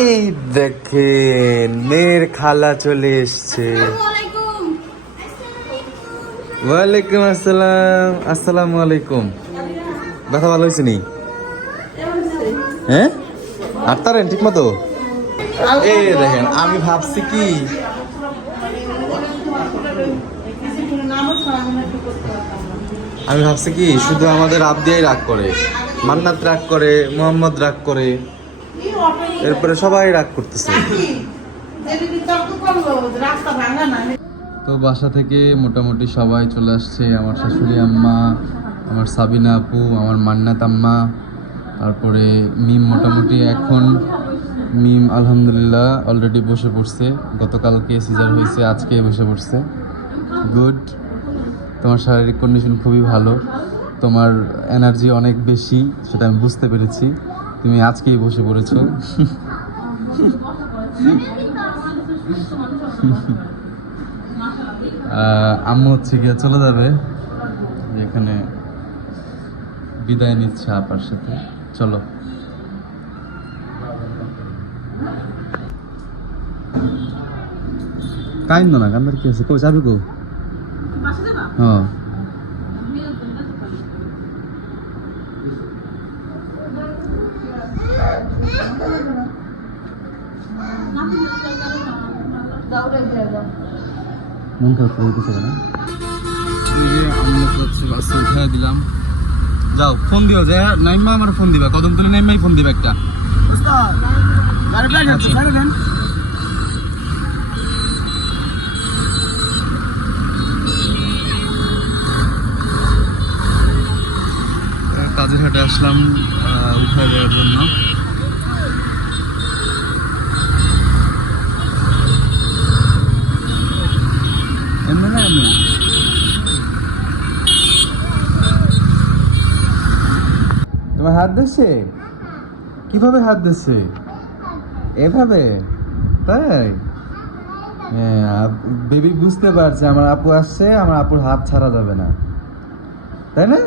এই দেখেন মেয়ের খালা চলে এসছে। ওয়ালাইকুম আসসালাম। আসসালামু আলাইকুম ব্যথা ভালো হয়েছে নি? হ্যাঁ? আটতারেন ঠিক মতো? এই দেখেন আমি ভাবছি কি? আমি ভাবছি কি শুধু আমাদের আপ দিয়েই রাগ করে মান্নাত রাগ করে মোহাম্মদ রাগ করে। এরপরে সবাই রাগ করতেছে। তো বাসা থেকে মোটামুটি সবাই চলে আসছে। আমার শাশুড়ি আম্মা আমার সাবিনা আপু আমার মান্নাত আম্মা তারপরে মিম মোটামুটি এখন মিম আলহামদুলিল্লাহ অলরেডি বসে পড়ছে। গতকালকে সিজার হয়েছে আজকে বসে পড়ছে। গুড তোমার শারীরিক কন্ডিশন খুবই ভালো। তোমার এনার্জি অনেক বেশি সেটা আমি বুঝতে পেরেছি। তুমি আজকেই বসে পড়েছো। আম্মু হচ্ছে গিয়ে চলে যাবে। যেখানে বিদায় নিচ্ছে আপার সাথে। চলো। কাইন্দ না কান্দার কি আছে? কই যাবে কো হ্যাঁ। মন খারাপ করে দিতে না এই হচ্ছে বাসে উঠে দিলাম। যাও ফোন দিও যে নাইমা আমার ফোন দিবা। কদম তুলে নাইমাই ফোন দিবা একটা। আচ্ছা। কাজের হাটে আসলাম আহ, উঠায় দেওয়ার জন্য এমনি না এমনি তোমার হাত দিচ্ছে কীভাবে হাত দিচ্ছে এভাবে? তাই? হ্যাঁ বেবি বুঝতে পারছে আমার আপু আসছে আমার আপুর হাত ছাড়া যাবে না। তাই না?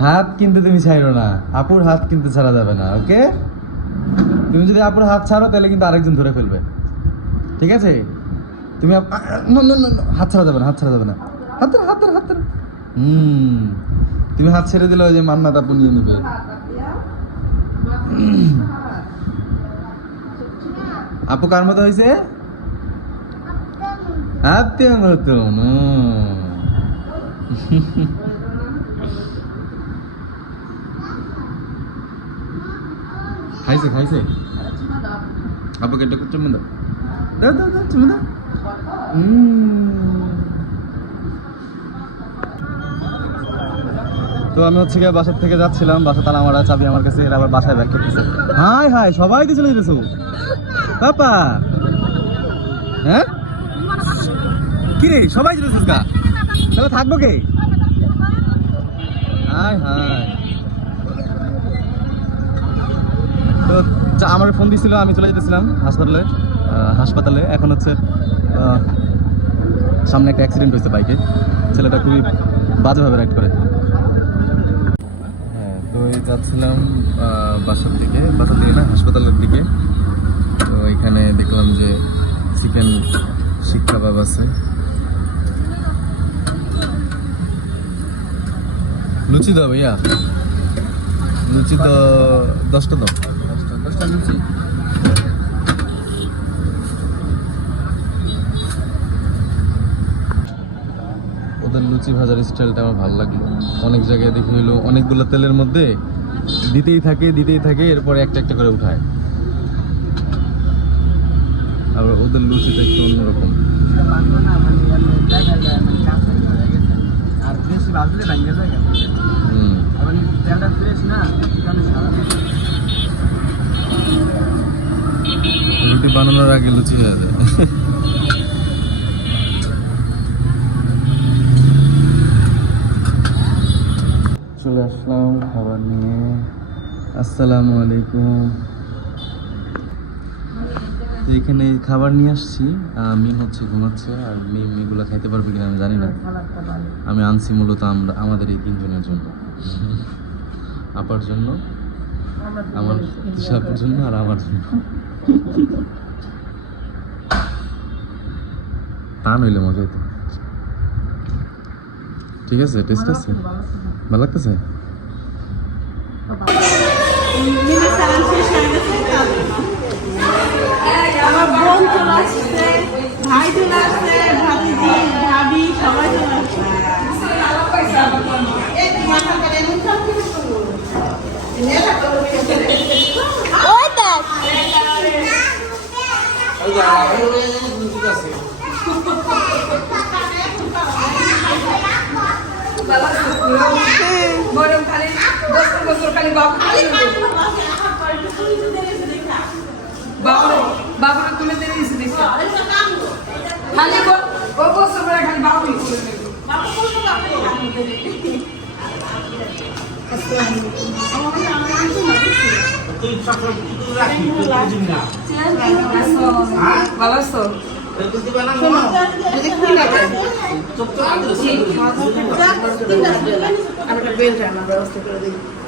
হাত কিন্তু তুমি ছাড়ো না আপুর হাত কিন্তু ছাড়া যাবে না ওকে? তুমি যদি আপুর হাত ছাড়ো তাহলে কিন্তু আরেকজন ধরে ফেলবে। ঠিক আছে? তুমি হাত ছাড়া যাবে না হাত ছাড়া যাবে না। হাত হাত হাত। হুম। তুমি হাত ছেড়ে দিলে ওই যে মান্নাত আপু নিয়ে নেবে। আপু কার মতো হয়েছে হাতের মতন। খাইছে খাইছে। আপুকে একটা চুমু দাও দাও দাও, চুমু দাও। উম। তো আমি হচ্ছে গিয়ে বাসার থেকে যাচ্ছিলাম, বাসা তালা মারা চাবি আমার কাছে, এরা আবার বাসায় ব্যাক করতেছে। হাই হাই, সবাই তো চলে যেতেছো পাপা। হ্যাঁ? কি রে, সবাই যেতেছিস গা? তাহলে থাকব কে? High high. তো আমার ফোন দিছিল, আমি চলে যেতেছিলাম হাসপাতালে হাসপাতালে। এখন হচ্ছে সামনে একটা অ্যাক্সিডেন্ট হয়েছে বাইকে ছেলেটা খুবই বাজেভাবে রাইড করে। যাচ্ছিলাম বাসার দিকে বাসার দিকে না, হাসপাতালের দিকে। তো এখানে দেখলাম যে চিকেন শিক্ষা কাবাব আছে। লুচি দাও ভাইয়া। লুচি তো দশটা দাও। দশটা লুচি? ওদের লুচি ভাজার স্টাইলটা আমার ভালো লাগল। অনেক জায়গায় দেখে হইল, অনেকগুলো তেলের মধ্যে দিতেই থাকে দিতেই থাকে, এরপরে একটা একটা করে উঠায়। আর ওদের লুচিটা একটু অন্যরকম। রুটি বানানোর আগে লুচি হয়ে যায় চলে আসলাম খাবার নিয়ে আসসালামু আলাইকুম। তো এখানে খাবার নিয়ে আসছি। আহ, মিম হচ্ছে ঘুমাচ্ছে। আর মিম এগুলো খাইতে পারবে কিনা আমি জানি না। আমি আনছি মূলত আমরা আমাদের এই তিনজনের জন্য। আপার জন্য আমার তিশাপুর জন্য আর আমার জন্য। টান হইলে মজা হইতো। ঠিক আছে টেস্ট আছে? ভালো লাগতেছে? Minsan, বাবুরা তুলে দিয়ে দিয়েছে দেখে। খালি ও বছর পরে খালি বাবুই তুলে দেবে। ভালো আছো? দাঁড়াইতে পারো বাবু আসতে আসতে অনেক বসে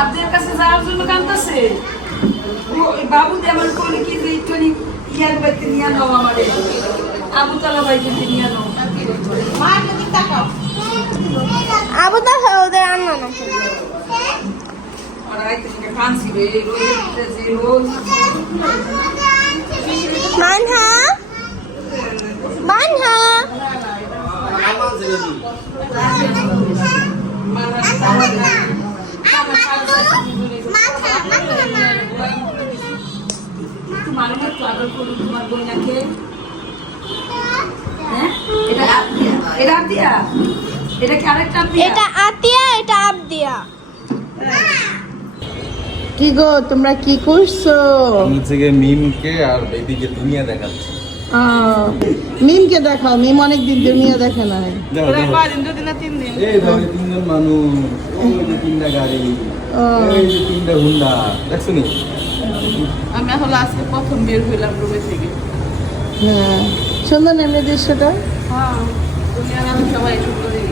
আপনার কাছে যাওয়ার জন্য কান্দছে? বাবু যেমন করলে কি যে একটুখানি ইয়ার বাড়িতে নিয়ে নাও আমারে। আবু তালা বাড়িতে নিয়ে নাও। মা যদি তাকাও আবু তো ওদের আন্না না। আর আইতে থেকে কাঁদছি রে রোজ যে রোজ মানহা মানহা তোমার একটু আদর করুন তোমার বইনাকে হ্যাঁ এটা আতিয়া এটা আতিয়া এটা কি আরেকটা এটা আতিয়া এটা আবদিয়া কি গো তোমরা কি করছ? গিয়ে মিমকে আর বেবিকে দুনিয়া দেখাচ্ছে। মিমকে দেখাও মিম অনেক দিন দুনিয়া দেখে না এই ভাবে তিনজন মানুষ তিনটা গাড়ি এই তিনটা হুন্ডা দেখছ নি? আমি আসলে আজকে প্রথম বের হইলাম রুমে থেকে। হ্যাঁ সুন্দর না এমনি দৃশ্যটা হ্যাঁ তুমি আমি সবাই সুন্দরই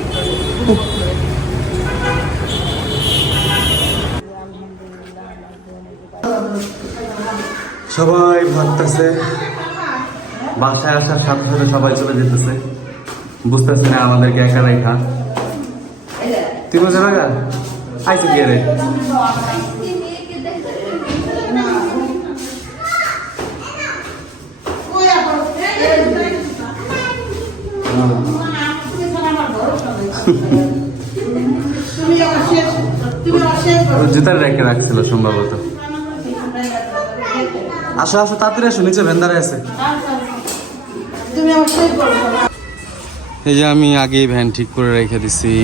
সবাই ভাবতেছে, বাসায় আসার সাথে সাথে সবাই চলে যেতেছে। বুঝতেছে না আমাদেরকে একা রেখা তুই বুঝে না আইসে গিয়ে রে? জুতার রেখে রাখছিল সম্ভবত। আসো আসো তাড়াতাড়ি আসো নিচে ভেন্দারে আছে। এই যে আমি আগেই ভ্যান ঠিক করে রেখে দিছি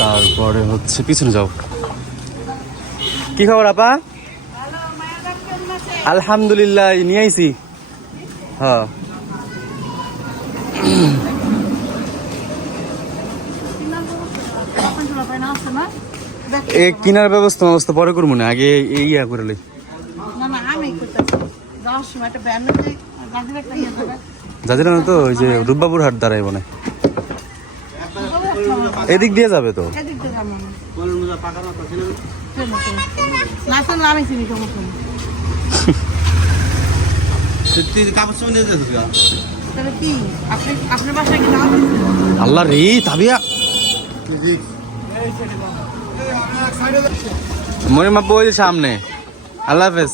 তারপরে হচ্ছে পিছনে যাও। কি খবর আপা? আলহামদুলিল্লাহ নিয়ে আইছি। হ্যাঁ। এ কিনার ব্যবস্থা ব্যবস্থা পরে করব না আগে এই ইয়া করে লই। না একটা ইয়ে না তো ওই যে রূপবাবুর হাট দাঁড়াই মনে এদিক দিয়ে যাবে তো? আল্লাহ রে তাবিয়া। মরিমা ওই সামনে। আল্লাহ হাফেজ।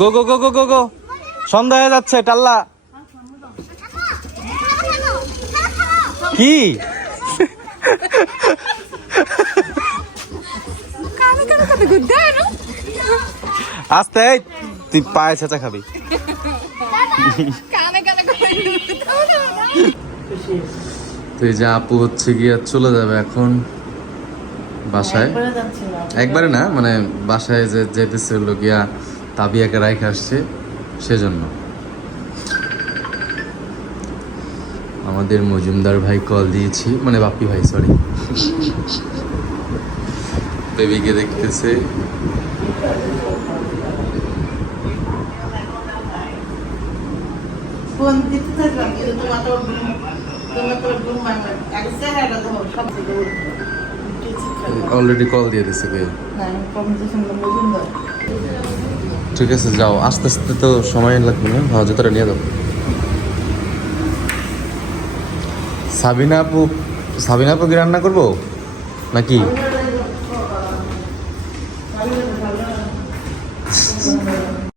গো গো গো গো গো গো। সন্ধ্যা হয়ে যাচ্ছে টাল্লা কি? আস্তে তুই পায়ে ছেঁচা খাবি। তুই যে আপু হচ্ছে গিয়ে চলে যাবে এখন বাসায়। একবারে না মানে বাসায় যে যেতেছে হলো গিয়া তাবিয়াকে রাইখে আসছে সেজন্য। আমাদের মজুমদার ভাই কল দিয়েছি। মানে বাপ্পি ভাই সরি বেবিকে দেখতেছে। ফোন দিতে থাকলাম কিন্তু তোমার অলরেডি কল দিয়ে দিছে কে ঠিক আছে যাও। আস্তে আস্তে তো সময় লাগবে না। ভাও জুতোটা নিয়ে যাও। সাবিনা আপু সাবিনা আপু কি রান্না করব? নাকি?